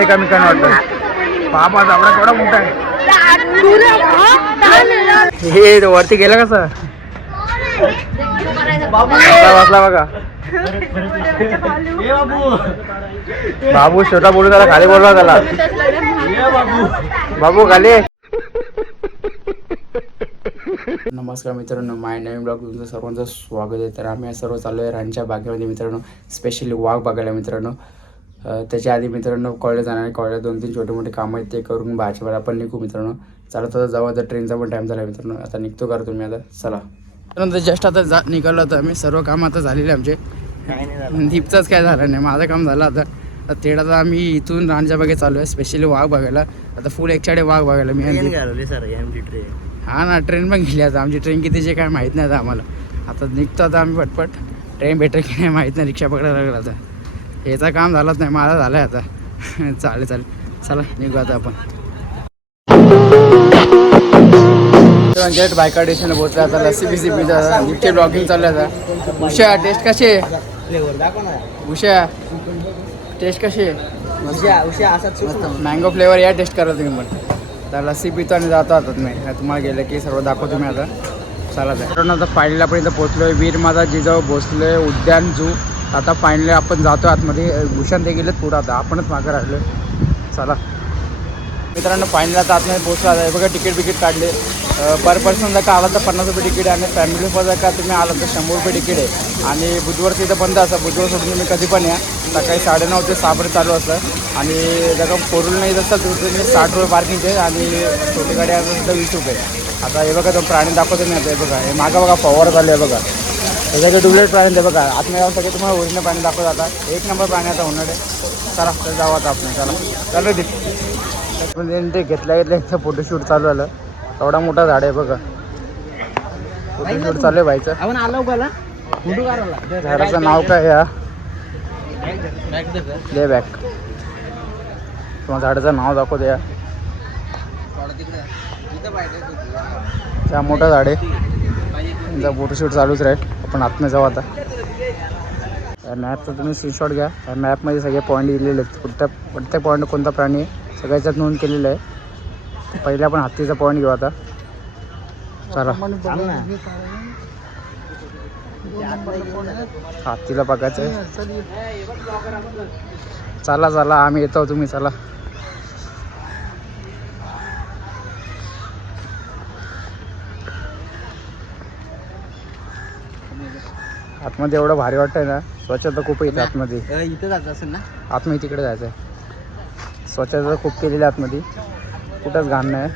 एकामेकांना वाटतं बाबा जाबडा केवढा मोठा आहे. हे वरती गेला कसा बसला बघा. बाबू छोटा बोलू त्याला खाली बोलला त्याला बाबू खाली. नमस्कार मित्रांनो, माय नवीन ब्लॉग तुमचं सर्वांचं स्वागत आहे. तर आम्ही सर्व चालू आहे रांच्या बागेमध्ये मित्रांनो, स्पेशली वाघ बघायला मित्रांनो. त्याच्या आधी मित्रांनो कॉलेज जाणार, कॉलेज 2-3 छोटे मोठे कामं आहेत ते करून भाजीवर आपण निघू मित्रांनो. चालत होता जाऊ, आता ट्रेनचा पण टाईम झाला मित्रांनो. आता निघतो करा तुम्ही आता चला. त्यानंतर जस्ट आता निघालो होतं आम्ही. सर्व काम आता झालेले आमचे. दीपचाच काय झालं नाही, माझं काम झालं आता. तेवढा तर आम्ही इथून रांच्या बागेत चालू आहे स्पेशली वाघ बघायला. आता फुल एकच्याडे वाघ बघायला मी हा ना. ट्रेन पण गेली आता आमची. ट्रेन कितीची काय माहीत नाही आता आम्हाला. आता निघतो आता आम्ही पटपट. ट्रेन भेटेल की नाही माहीत नाही, रिक्षा पकडायला लागला आता. ह्याचं काम झालंच नाही, माझा झालं आहे आता. चालेल चला निघू आता आपण. जस्ट बायका स्टेशनला पोहोचला आता. लस्सी बिसी पिझ्झा निघते. ब्लॉगिंग चालू आहे आता. उषा टेस्ट कशी आहे? उषा टेस्ट कशी आहे? मँगो फ्लेवर या टेस्ट करा तुम्ही पण. तर लस्सी पितो आणि जातो आता तुम्ही. तुम्हाला गेलं की सर्व दाखवतो मी आता. चला कारण आता फायनली आपण इथं पोहोचलो आहे. वीर माता जिजाऊ भोसले उद्यान झू. आता फायनली आपण जातो आतमध्ये. भूषण ते गेलेत पुढं, आता आपणच मागं राहिलो. चला मित्रांनो, फायनली आता आतमध्ये पोहोचला आहे. बघा तिकीट काढले. पर पर्सन जर का आला तर 50 रुपये तिकीट आहे. आणि फॅमिली जर का तुम्ही आला तर 100 रुपये तिकीट आहे. आणि बुधवारचं इथं बंद असतं. बुधवार सोडून तुम्ही कधी पण या. सकाळी 9:30 ते 6 चालू असतं. आणि जर का फोर व्हीलर नाही असतं तर तुम्ही 60 रुपये पार्किंगचे. आणि छोटी गाडी असेल तर 20 रुपये. आता हे बघा तो प्राणी दाखवतो मी आता. हे बघा हे मागं बघा फवारा चालू आहे बघा. त्याच्याकडे डुप्लिकेट प्राणी ते बघा. आतमध्ये जाऊन सगळे तुम्हाला ओरिजिनल प्राणी दाखवत आता. 1 नंबर प्राणी आता होणार आहे. चला तर जाऊ आता आपण. चला ते घेतल्या इथं फोटोशूट चालू झालं. एवढा मोठा झाड आहे बघा. फोटोशूट चालू आहे बाईचं. झाडाचं नाव काय या ले बॅक. तुम्हाला झाडाचं नाव दाखवतो या. त्या मोठा झाड आहे. त्यांचा फोटोशूट चालूच राहील. आपण आतमध्ये जाऊ आता. मॅपचा तुम्ही स्क्रीनशॉट घ्या. या मॅपमध्ये सगळे पॉईंट दिलेले आहेत. प्रत्येक पॉईंट कोणता प्राणी आहे सगळ्याच्यात नोंद केलेलं आहे. पहिले आपण हत्तीचा पॉईंट घेऊ आता. चला हत्तीला बघायचं आहे. चला आम्ही येतो, तुम्ही चला. आतमध्ये एवढं भारी वाटतंय ना. स्वच्छता खूप येते आतमध्ये. इथं जायचं असेल ना, आतमध्ये तिकडे जायचं आहे. स्वच्छता खूप केलेली आतमध्ये, कुठंच घाण नाही.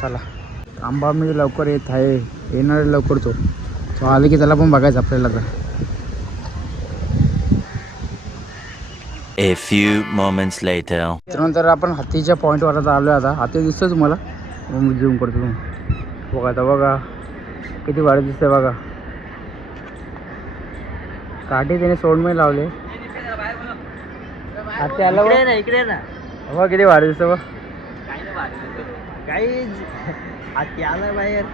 चला आंबा मी लवकर येत आहे. येणार लवकर तो आले की त्याला पण बघायचं आपल्याला. तर A few moments later. त्यानंतर आपण हत्तीच्या पॉईंटवर आता आलो आहे. आता हत्ती दिसतो तुम्हाला, मग मी झूम करतो. बघा आता बघा किती भारी दिसतंय बघा. काठी त्याने सोडमे लावले. हत्ती आला इकडे ना. बघा किती भारी दिसतं बघ. काही हत्ती आला बाहेर.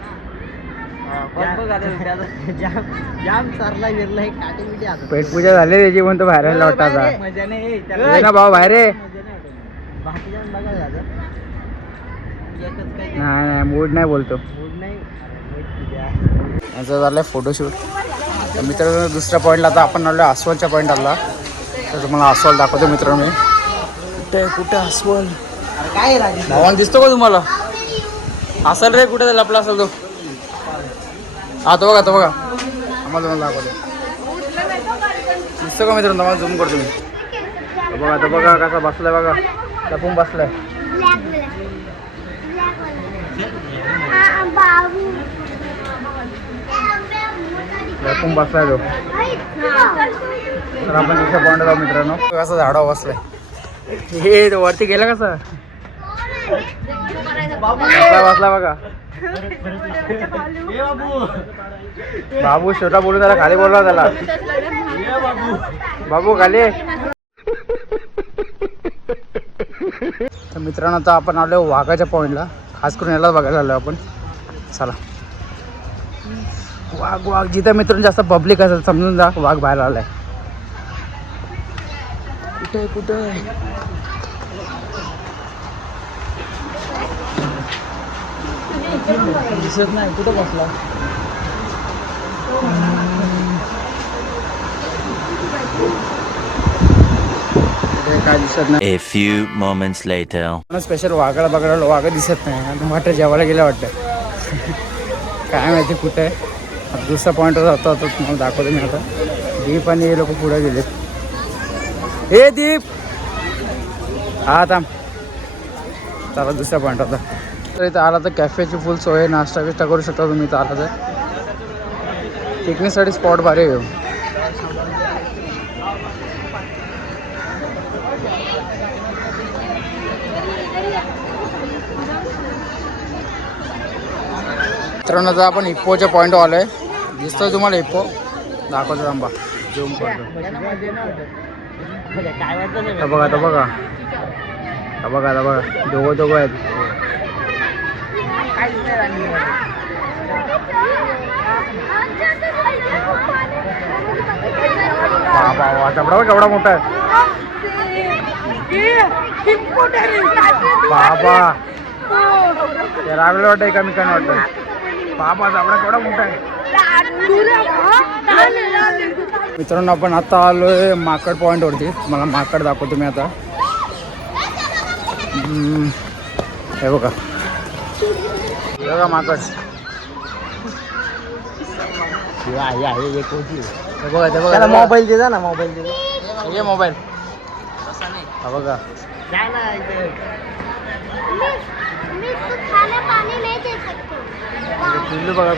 पेटपूजा झाली त्याची, पण तो बाहेर आला वाटतं आता. ना भाऊ बाहेर आहे. नाही मूड नाही बोलतो. याचं झालं फोटोशूट. तर मित्रांनो दुसऱ्या पॉईंटला आता आपण आलो. अस्वलच्या पॉईंट आला. तर तुम्हाला अस्वल दाखवतो मित्रांनो. मी कुठे अस्वल भावान दिसतो का तुम्हाला? असेल रे कुठे लपला असेल तो. हा तो बघा आम्हाला तुम्हाला दाखवतो. दिसतो का मित्रांनो? तुम्हाला झूम करतो मी. तो बघा कसा बसलाय बघा. लपून बसलाय. लपून बसलाय तो. तर आपण दुसऱ्या पॉईंट जाऊ मित्रांनो. कसं झाडावर बसलाय. हे वरती गेला कसा बसला बघा. बाबू छोटा बोलू त्याला खाली बोलला त्याला. बाबू खाली. तर मित्रांनो आता आपण आलो वाघाच्या पॉईंटला. खास करून याला बघायला आलो आपण. चला वाघ जिथं मित्रांनो जास्त पब्लिक असेल समजून जा वाघ बाहेर आलाय. कुठे कुठे दिसत नाही, कुठं बसला? काय दिसत नाही. A few moments later. Special वाघाला बघायला वाघ दिसत नाही. आता वाटतं जेवायला गेलं वाटतं. काय माहिती कुठे आहे. आता दुसरा पॉईंट होता तो तुम्हाला दाखवतो मी आता. दीप आणि हे लोक पुढे गेलेत. हे दीप हा थांब. चला दुसरा पॉईंट होता. तर इथं आला तर कॅफेची फुल सोय, नाश्ता बिष्टा करू शकता तुम्ही इथं आला तर. पिकनिकसाठी स्पॉट भारी आहे. मित्रांनो आता आपण इप्पोच्या पॉईंट आलोय. दिसतोय तुम्हाला इप्पो? दाखवतो थांबा, झूम करतो. बघा आता बघा दोघं आहेत. केवढा मोठा आहे बाबा. रागले वाटत एकामेकांना वाटतं. बाबा जाबडा केवढा मोठा आहे. मित्रांनो आपण आता आलोय माकड पॉईंट वरती. मला माकड दाखवतो मी आता. हे बघा माकड. बघा मोबाईल दे ना, मोबाईल दे. ये मोबाईल. हा बघा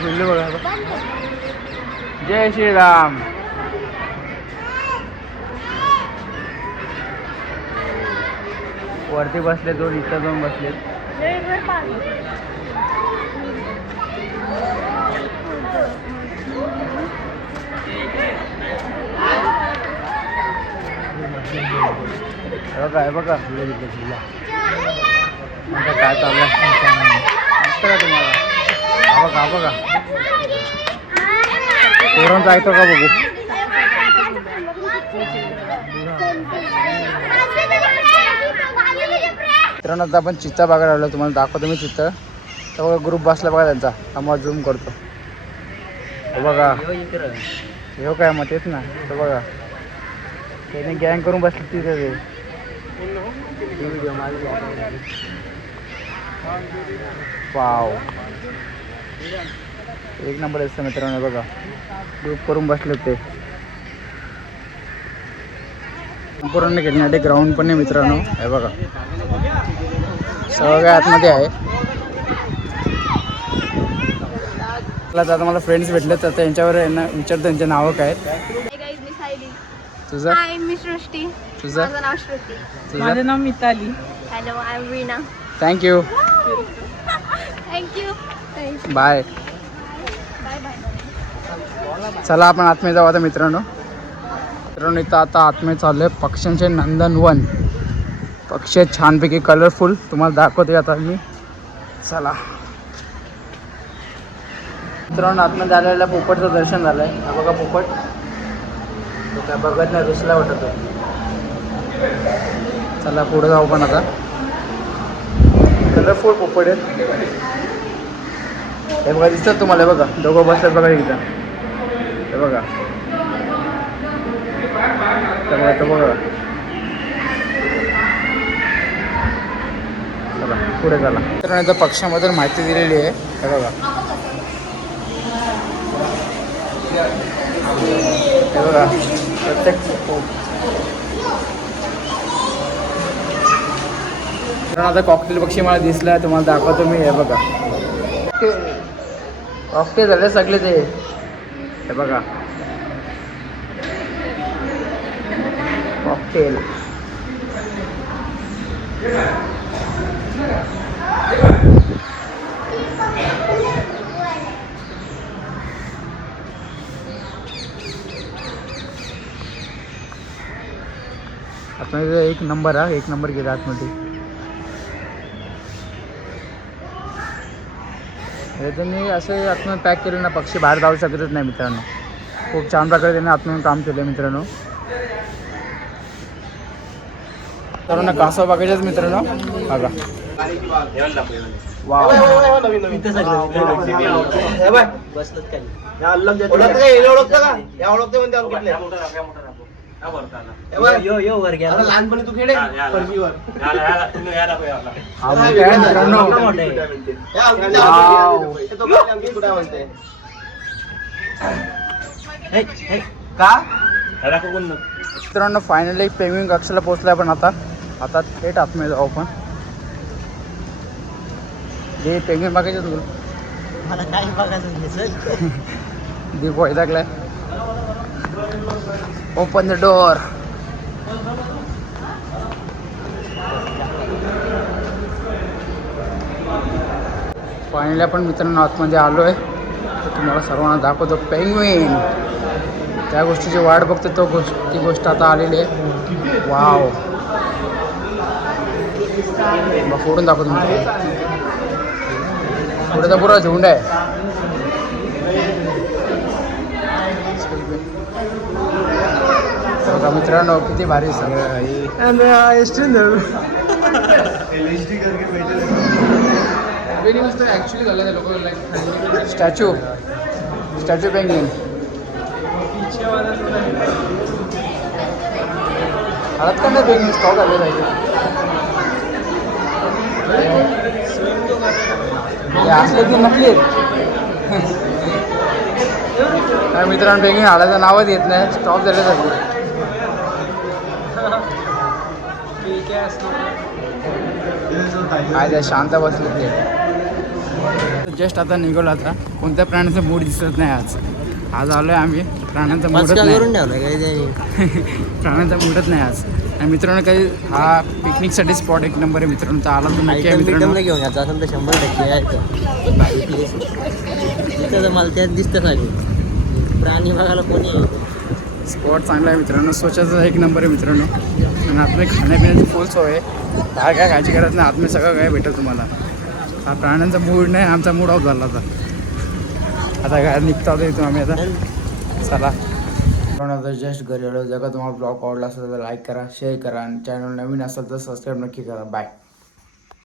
पिल्लू बघा. जय श्रीराम. वरती बसले दोन, इथं दोन बसलेत. बघा काय चाललंय तुम्हाला. हा बघा पोरांचं ऐकतो का बघू. मित्रांनो आता आपण चित्ता बघायला आलो. तुम्हाला दाखवतो मी चित्ता. तर बघा ग्रुप बसला बघा त्यांचा. आम्हाला झूम करतो. बघा हे काय मग तेच ना. तर बघा त्याने गँग करून बसले तिथे ते. वाव एक नंबर असतं मित्रांनो. बघा ग्रुप करून बसले ते. संपूर्ण खेळण्यासाठी ग्राउंड पण आहे मित्रांनो. हे बघा सगळं आतमध्ये आहे. आता मला फ्रेंड्स भेटले तर त्यांच्यावर यांना विचारतो त्यांचे नावं काय आहेत. तुझं? हाय मी सृष्टी. तुझं? माझं नाव श्रुती. माझं नाव Mitali. Hello I am Veena. Thank you. Thank you. Bye. Bye bye. चला आपण आतमध्ये जाऊ आता मित्रांनो. इथं आता आतमध्ये चाललंय पक्ष्यांचे नंदनवन. पक्षी आहेत छानपैकी कलरफुल. तुम्हाला दाखवते आता मी. चला मित्रांनो आतमध्ये आलेल्या पोपटचं दर्शन झालंय. हा बघा पोपट. तो काय बघत नाही, रुसला वाटत. चला पुढे जाऊ पण आता. कलरफुल पोपट आहेत. हे बघा दिसतात तुम्हाला. हे बघा दोघं बसतात बघा इथं. हे बघा तर बघा. चला पुढे चला. तर इथं पक्ष्याबद्दल माहिती दिलेली आहे. हे बघा हे बघा प्रत्येक आता कॉकटेल पक्षी मला दिसला. तुम्हाला दाखवतो मी. हे बघा कॉकटेल झाले सगळे ते. हे बघा कॉकटेल. आतमध्ये एक नंबर हा. एक नंबर गेला आतमध्ये. हे त्यांनी असं आतमध्ये पॅक केलं ना, पक्षी बाहेर जाऊ शकतच नाही मित्रांनो. खूप छान प्रकारे त्यांनी आतमध्ये काम केलं मित्रांनो. सर्वांना कासव बघायच्याच मित्रांनो बघा वाव लहानपणी तू खेळे मित्रांनो फायनली पेंग्विन कक्षाला पोहोचलाय आपण आता थेट आतमध्ये जाऊ आपण जे पेंग्विन बघायचं तुला मला काही बघायचं दीप वैतागलाय ओपन द डोअर फायनली आपण मित्रांनो आतमध्ये आलोय तुम्हाला सर्वांना दाखवतो पेंग्विन त्या गोष्टीची वाट बघतो ती गोष्ट आता आलेली आहे वाव फोडून दाखवतो मी पुढे पुरा झुंड आहे बघा मित्रांनो किती भारी ॲक्च्युली झालं लोक स्टॅच्यू पेंग्विन हळद का नाही पेंग्विन स्टॉक आले पाहिजे असले की नकली काय मित्रांनो पेंग्विन हळदचं नावच येत नाही स्टॉप झाले पाहिजे काय त्या शांत बसले ते जस्ट आता निघालो आता कोणत्या प्राण्याचा मूड दिसत नाही आज आलोय आम्ही प्राण्यांचा मूडच नाही प्राण्यांचा मूडच नाही आज आणि मित्रांनो काही हा पिकनिकसाठी स्पॉट एक नंबर आहे मित्रांनो तर आला तर नक्की आहे मित्रांनो घेऊन यायचं असेल तर 100% आहे तर मला त्यात दिसतं सगळे प्राणी बघायला कोणी स्पॉट चांगला आहे मित्रांनो स्वच्छता एक नंबर आहे मित्रांनो आणि आतमध्ये खाण्यापिण्याची फुल सोय आहे बाहेर काय काळजी करत नाही आतमध्ये सगळं काय भेटेल तुम्हाला हा प्राण्यांचा मूड नाही आमचा मूड ऑफ झाला आता काय निघता होता इथून आम्ही आता चला आता जस्ट घरी आलो जर का तुम्हाला ब्लॉग आवडला असेल तर लाईक करा शेअर करा आणि चॅनल नवीन असेल तर सबस्क्राईब नक्की करा बाय